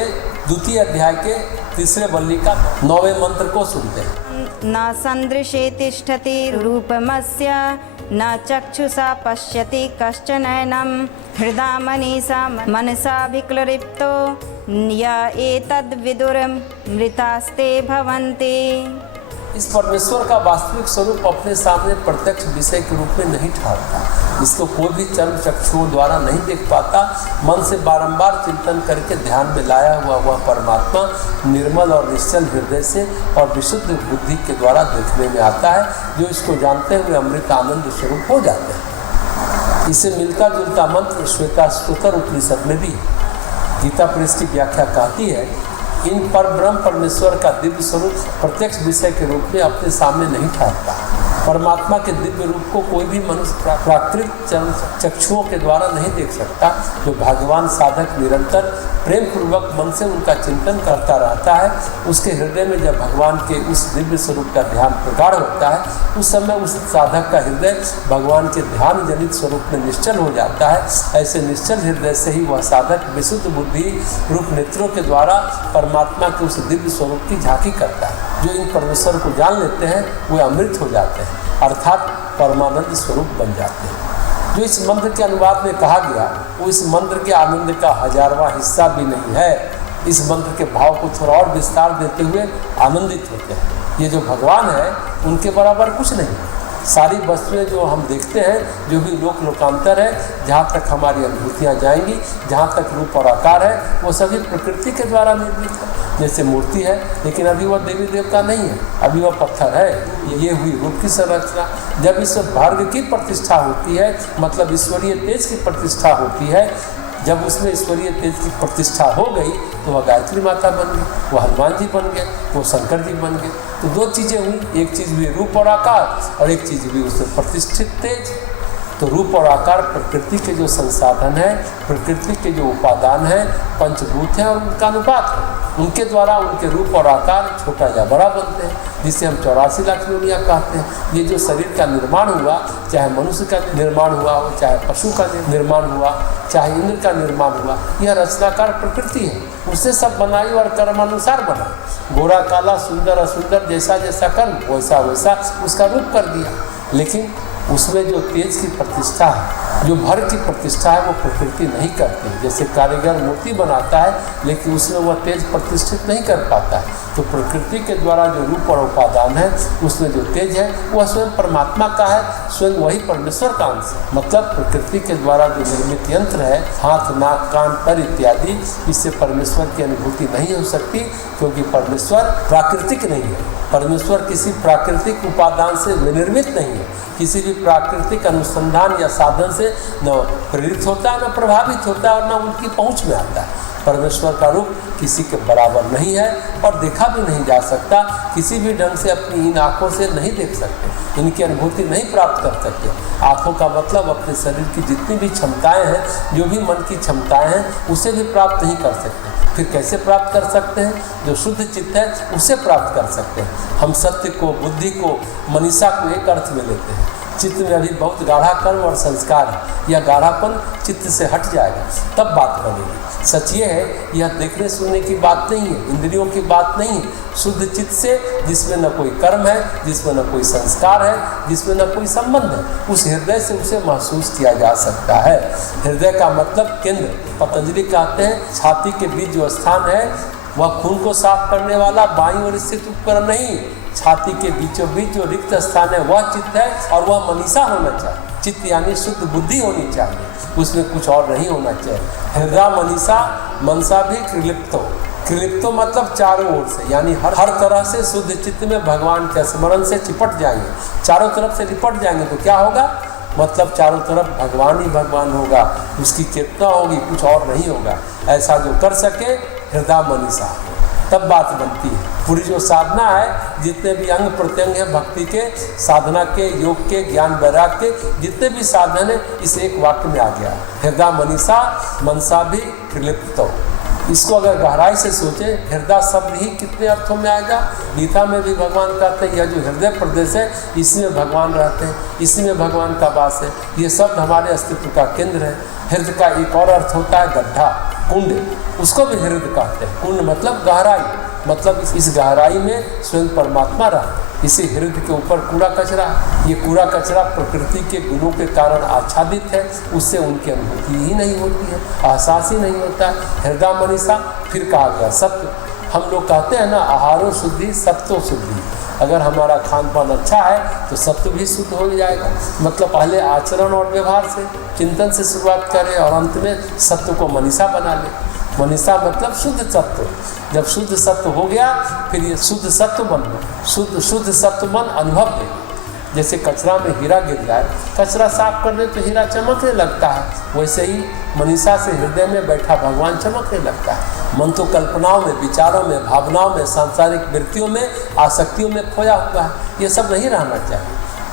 के द्वितीय अध्याय के तीसरे वल्ली का 9वें मंत्र को सुनते हैं। न सन्दृशे तिष्ठति रूपमस्य न चक्षुषा पश्यति कश्चनैनं हृदा मनीषा मनसा विक्लृप्तो य एतद्विदुर्मृतास्ते भवन्ति। इस परमेश्वर का वास्तविक स्वरूप अपने सामने प्रत्यक्ष विषय के रूप में नहीं ठहरता, इसको कोई भी चर्म चक्षुओं द्वारा नहीं देख पाता। मन से बारंबार चिंतन करके ध्यान में लाया हुआ वह परमात्मा निर्मल और निश्चल हृदय से और विशुद्ध बुद्धि के द्वारा देखने में आता है, जो इसको जानते हुए अमृत आनंद स्वरूप हो जाते हैं। इसे मिलता जुलता मंत्र श्वेताश्वतर उपनिषद में भी गीता प्रेस की व्याख्या कहती है, इन पर ब्रह्म परमेश्वर का दिव्य स्वरूप प्रत्यक्ष विषय के रूप में अपने सामने नहीं ठहरता। परमात्मा के दिव्य रूप को कोई भी मनुष्य प्राकृतिक चक्षुओं के द्वारा नहीं देख सकता। जो भगवान साधक निरंतर प्रेम पूर्वक मन से उनका चिंतन करता रहता है, उसके हृदय में जब भगवान के उस दिव्य स्वरूप का ध्यान प्रगाढ़ होता है, उस समय उस साधक का हृदय भगवान के ध्यान जनित स्वरूप में निश्चल हो जाता है। ऐसे निश्चल हृदय से ही वह साधक विशुद्ध बुद्धि रूप नेत्रों के द्वारा परमात्मा के उस दिव्य स्वरूप की झांकी करता है। जो इन परमेश्वर को जान लेते हैं वे अमृत हो जाते हैं, अर्थात परमानंद स्वरूप बन जाते हैं। जो इस मंत्र के अनुवाद में कहा गया वो इस मंत्र के आनंद का 1000वां हिस्सा भी नहीं है। इस मंत्र के भाव को थोड़ा और विस्तार देते हुए आनंदित होते हैं। ये जो भगवान है उनके बराबर कुछ नहीं। सारी वस्तुएं जो हम देखते हैं, जो भी लोकांतर है, जहाँ तक हमारी अनुभूतियाँ जाएंगी, जहाँ तक रूप और आकार है, वो सभी प्रकृति के द्वारा निर्मित है। जैसे मूर्ति है, लेकिन अभी वह देवी देवता नहीं है, अभी वह पत्थर है। ये हुई रूप की संरचना। जब इस भार्ग की प्रतिष्ठा होती है, मतलब ईश्वरीय तेज की प्रतिष्ठा होती है, जब उसमें ईश्वरीय तेज की प्रतिष्ठा हो गई तो वह गायत्री माता बन गई, वह हनुमान जी बन गए, वो शंकर जी बन गए। तो दो चीज़ें हुई, एक चीज़ हुई रूप और आकार और एक चीज़ हुई उसमें प्रतिष्ठित तेज। तो रूप और आकार प्रकृति के जो संसाधन है, प्रकृति के जो उपादान है, पंचभूत हैं और उनका अनुपात है, उनके द्वारा उनके रूप और आकार छोटा या बड़ा बनते हैं, जिसे हम 84 लाख योनियाँ कहते हैं। ये जो शरीर का निर्माण हुआ, चाहे मनुष्य का निर्माण हुआ हो, चाहे पशु का निर्माण हुआ, चाहे इंद्र का निर्माण हुआ, यह रचनाकार प्रकृति है। उससे सब बनाई और कर्मानुसार बना। गोरा काला, सुंदर असुंदर, जैसा जैसा कर्म वैसा वैसा उसका रूप कर दिया। लेकिन उसमें जो तेज की प्रतिष्ठा है, जो भर की प्रतिष्ठा है, वो प्रकृति नहीं करती। जैसे कारीगर मूर्ति बनाता है, लेकिन उसमें वह तेज प्रतिष्ठित नहीं कर पाता है। तो प्रकृति के द्वारा जो रूप और उपादान है, उसमें जो तेज है वह स्वयं परमात्मा का है, स्वयं वही परमेश्वर का अंश है। मतलब प्रकृति के द्वारा जो निर्मित यंत्र है, हाथ, नाक, कान, पैर इत्यादि, इससे परमेश्वर की अनुभूति नहीं हो सकती, क्योंकि परमेश्वर प्राकृतिक नहीं है। परमेश्वर किसी प्राकृतिक उपादान से विनिर्मित नहीं है, किसी भी प्राकृतिक अनुसंधान या साधन से न प्रेरित होता है, न प्रभावित होता है और न उनकी पहुंच में आता है। परमेश्वर का रूप किसी के बराबर नहीं है और देखा भी नहीं जा सकता। किसी भी ढंग से अपनी इन आँखों से नहीं देख सकते, इनकी अनुभूति नहीं प्राप्त कर सकते। आँखों का मतलब अपने शरीर की जितनी भी क्षमताएं हैं, जो भी मन की क्षमताएं हैं, उसे भी प्राप्त नहीं कर सकते। फिर कैसे प्राप्त कर सकते हैं? जो शुद्ध चित्त है उससे प्राप्त कर सकते हैं। हम सत्य को, बुद्धि को, मनीषा को एक अर्थ में लेते हैं। चित्त में अभी बहुत गाढ़ा कर्म और संस्कार है, यह गाढ़ापन चित्त से हट जाएगा, तब बात बनेगी। सच ये है, यह देखने सुनने की बात नहीं है, इंद्रियों की बात नहीं है। शुद्ध चित्त से, जिसमें न कोई कर्म है, जिसमें न कोई संस्कार है, जिसमें न कोई संबंध है, उस हृदय से उसे महसूस किया जा सकता है। हृदय का मतलब केंद्र। पतंजलि कहते हैं छाती के बीच जो स्थान है वह खून को साफ करने वाला बाईं ओर स्थित उपकरण नहीं, छाती के बीचों बीच जो रिक्त स्थान है वह चित्त है और वह मनीषा होना चाहिए। चित्त यानी शुद्ध बुद्धि होनी चाहिए, उसमें कुछ और नहीं होना चाहिए। हृदय मनीषा मनसा भी क्लिप्तो मतलब चारों ओर से, यानी हर तरह से शुद्ध चित्त में भगवान के स्मरण से चिपट जाएंगे, चारों तरफ से लिपट जाएंगे। तो क्या होगा? मतलब चारों तरफ भगवान ही भगवान होगा, उसकी चेतना होगी, कुछ और नहीं होगा। ऐसा जो कर सके हृदय मनीषा, तब बात बनती है। पूरी जो साधना है, जितने भी अंग प्रत्यंग है भक्ति के, साधना के, योग के, ज्ञान वैराग के, जितने भी साधन है, इस एक वाक्य में आ गया। हृदय मनीषा मनसा भी प्रलिप्तो। इसको अगर गहराई से सोचे, हृदय शब्द ही कितने अर्थों में आएगा। गीता में भी भगवान कहते हैं यह जो हृदय प्रदेश है, इसी में भगवान रहते हैं, इसी में भगवान का वास है। ये शब्द हमारे अस्तित्व का केंद्र है। हृदय का एक और अर्थ होता है गड्ढा, कुंड। उसको भी हृदय कहते हैं। कुंड मतलब गहराई, मतलब इस गहराई में स्वयं परमात्मा रहा। इसी हृदय के ऊपर कूड़ा कचरा, ये कूड़ा कचरा प्रकृति के गुणों के कारण आच्छादित है, उससे उनकी अनुभूति ही नहीं होती है, एहसास ही नहीं होता है। हृदय मनीषा, फिर कहा गया सत्य। हम लोग कहते हैं ना, आहारो शुद्धि सत्तो शुद्धि। अगर हमारा खान पान अच्छा है तो सत्व भी शुद्ध हो जाएगा। मतलब पहले आचरण और व्यवहार से, चिंतन से शुरुआत करें और अंत में सत्व को मनीषा बना ले। मनीषा मतलब शुद्ध सत्व। जब शुद्ध सत्व हो गया फिर ये शुद्ध सत्व बन गया। शुद्ध सत्व मन अनुभव देगा। जैसे कचरा में हीरा गिर जाए, कचरा साफ कर दे तो हीरा चमकने लगता है, वैसे ही मनीषा से हृदय में बैठा भगवान चमकने लगता है। मन तो कल्पनाओं में, विचारों में, भावनाओं में, सांसारिक वृत्तियों में, आसक्तियों में खोया हुआ है। ये सब नहीं रहना चाहिए,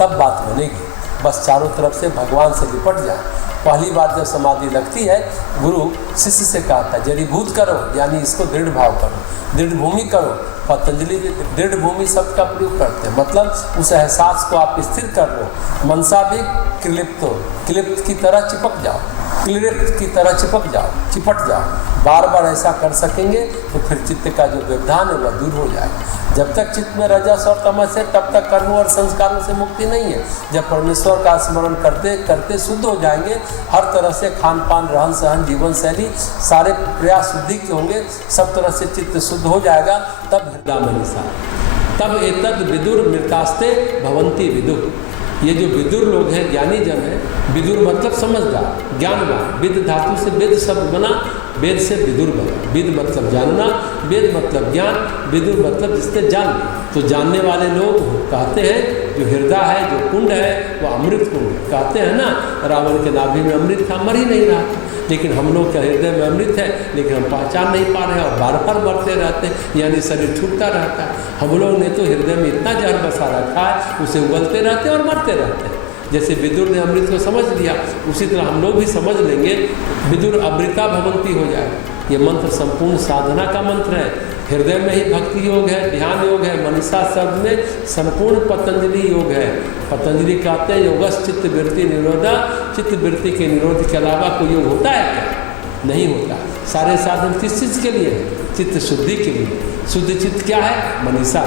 तब बात बनेगी। बस चारों तरफ से भगवान से लिपट जाए। पहली बार जब समाधि लगती है, गुरु शिष्य से कहता है जड़ीभूत करो, यानी इसको दृढ़ भाव करो, दृढ़ भूमि करो। पतंजलि भी दृढ़ भूमि शब्द का प्रयोग करते हैं, मतलब उस एहसास को आप स्थिर कर लो। मनसा भी क्लिप्त हो, क्लिप्त की तरह चिपक जाओ, क्लिप्त की तरह चिपक जाओ, चिपट जाओ। बार बार ऐसा कर सकेंगे तो फिर चित्त का जो व्यवधान है वह दूर हो जाएगा। जब तक चित्त में रजस और तमस है तब तक कर्मों और संस्कारों से मुक्ति नहीं है। जब परमेश्वर का स्मरण करते करते शुद्ध हो जाएंगे, हर तरह से खान पान, रहन सहन, जीवन शैली, सारे प्रयास शुद्धि के होंगे, सब तरह से चित्त शुद्ध हो जाएगा, तब हृदय मनीषा। तब एतद विदुर मृतास्ते भवंती विदुर। ये जो विदुर लोग हैं, ज्ञानी जन हैं, विदुर मतलब समझदार, ज्ञानवान। विद धातु से वेद शब्द बना, वेद से विदुर बना। विद मतलब जानना, वेद मतलब ज्ञान, विदुर मतलब जिसने जान लिया। तो जानने वाले लोग कहते हैं जो हृदय है, जो कुंड है, वो अमृत कुंड। कहते हैं ना, रावण के नाभि में अमृत था, मर ही नहीं रहा था। लेकिन हम लोग के हृदय में अमृत है, लेकिन हम पहचान नहीं पा रहे हैं और बार बार मरते रहते हैं, यानी शरीर छूटता रहता है। हम लोग ने तो हृदय में इतना जहर बसा रखा है, उसे उगलते रहते हैं और मरते रहते हैं। जैसे विदुर ने अमृत को समझ लिया, उसी तरह हम लोग भी समझ लेंगे, विदुर अमृता भवंती हो जाए। ये मंत्र संपूर्ण साधना का मंत्र है। हृदय में ही भक्ति योग है, ध्यान योग है। मनीषा शब्द में संपूर्ण पतंजलि योग है। पतंजलि कहते हैं योगस चित्त वृत्ति निरोधा। चित्त वृत्ति के निरोध के अलावा कोई योग होता है क्या? नहीं होता। सारे साधन किस चीज़ के लिए है? चित्त शुद्धि के लिए। शुद्ध चित्त क्या है? मनीषा।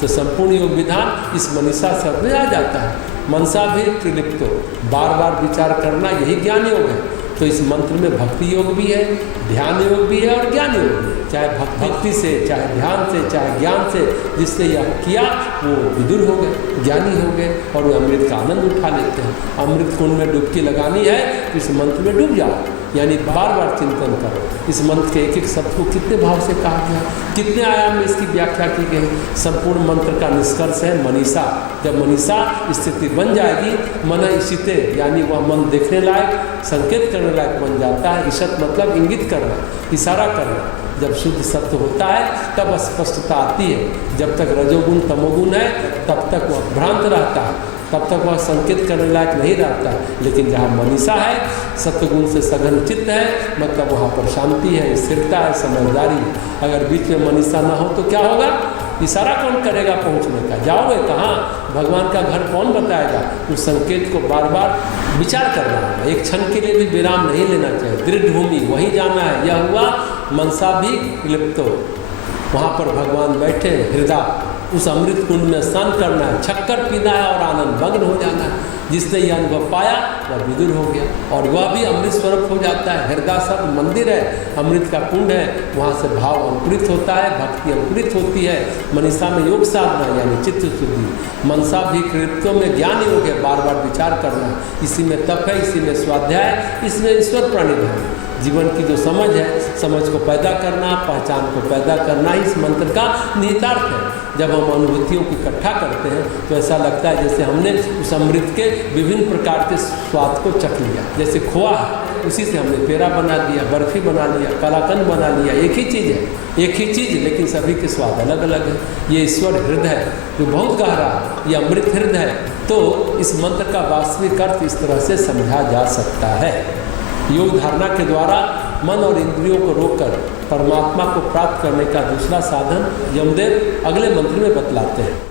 तो संपूर्ण योग विधान इस मनीषा शब्द में आ जाता है। मनसा भी त्रिलिप्तो, बार बार विचार करना, यही ज्ञान योग है। तो इस मंत्र में भक्ति योग भी है, ध्यान योग भी है और ज्ञान योग भी है। चाहे भक्ति से, चाहे ध्यान से, चाहे ज्ञान से जिसने यह किया वो विदुर हो गए, ज्ञानी हो गए और वे अमृत का आनंद उठा लेते हैं। अमृत कुंड में डुबकी लगानी है तो इस मंत्र में डूब जाओ, यानी बार बार चिंतन करो। इस मंत्र के एक एक शब्द को कितने भाव से कहा गया, कितने आयाम में इसकी व्याख्या की गई। संपूर्ण मंत्र का निष्कर्ष है मनीषा। जब मनीषा स्थिति बन जाएगी, मन इशिते, यानी वह मन देखने लायक, संकेत करने लायक बन जाता है। ईशत मतलब इंगित करना, इशारा करना। जब शुद्ध सत्य होता है तब स्पष्टता आती है। जब तक रजोगुण तमोगुण है तब तक वह भ्रांत रहता है, तब तक वह संकेत करने लायक नहीं रहता है। लेकिन जहाँ मनीषा है, सत्वगुण से सघन चित्त है, मतलब वहाँ पर शांति है, स्थिरता है, समझदारी है। अगर बीच में मनीषा ना हो तो क्या होगा? इशारा कौन करेगा पहुँचने का? जाओगे कहाँ? भगवान का घर कौन बताएगा? उस संकेत को बार बार विचार करना होगा। एक क्षण के लिए भी विराम नहीं लेना चाहिए। दृढ़ भूमि वहीं जाना है। यह हुआ मनसा भी लिप्तो, वहाँ पर भगवान बैठे हृदय, उस अमृत कुंड में स्नान करना है, छक्कर पीना है और आनंद मग्न हो जाना है। जिसने यह अनुभव पाया वह विदुर हो गया और वह भी अमृत स्वरूप हो जाता है। हृदय सब मंदिर है, अमृत का कुंड है, वहाँ से भाव अंकुरित होता है, भक्ति अंकुरित होती है। मनीषा में योग साधना यानी चित्त शुद्धि। मनसा भी कृत्यों में ज्ञान योग है, बार बार विचार करना। इसी में तप है, इसी में स्वाध्याय, इसमें ईश्वर प्रणिधान है। जीवन की जो समझ है, समझ को पैदा करना, पहचान को पैदा करना ही इस मंत्र का निहितार्थ है। जब हम अनुभूतियों को इकट्ठा करते हैं तो ऐसा लगता है जैसे हमने उस अमृत के विभिन्न प्रकार के स्वाद को चख लिया। जैसे खोआ है, उसी से हमने पेड़ा बना दिया, बर्फी बना लिया, कलाकंद बना लिया। एक ही चीज़ है, एक ही चीज़, लेकिन सभी के स्वाद अलग अलग है। ये ईश्वर हृदय है जो बहुत गहरा है, ये अमृत हृदय है। तो इस मंत्र का वास्तविक अर्थ इस तरह से समझा जा सकता है। योग धारणा के द्वारा मन और इंद्रियों को रोककर परमात्मा को प्राप्त करने का दूसरा साधन यमदेव अगले मंत्र में बतलाते हैं।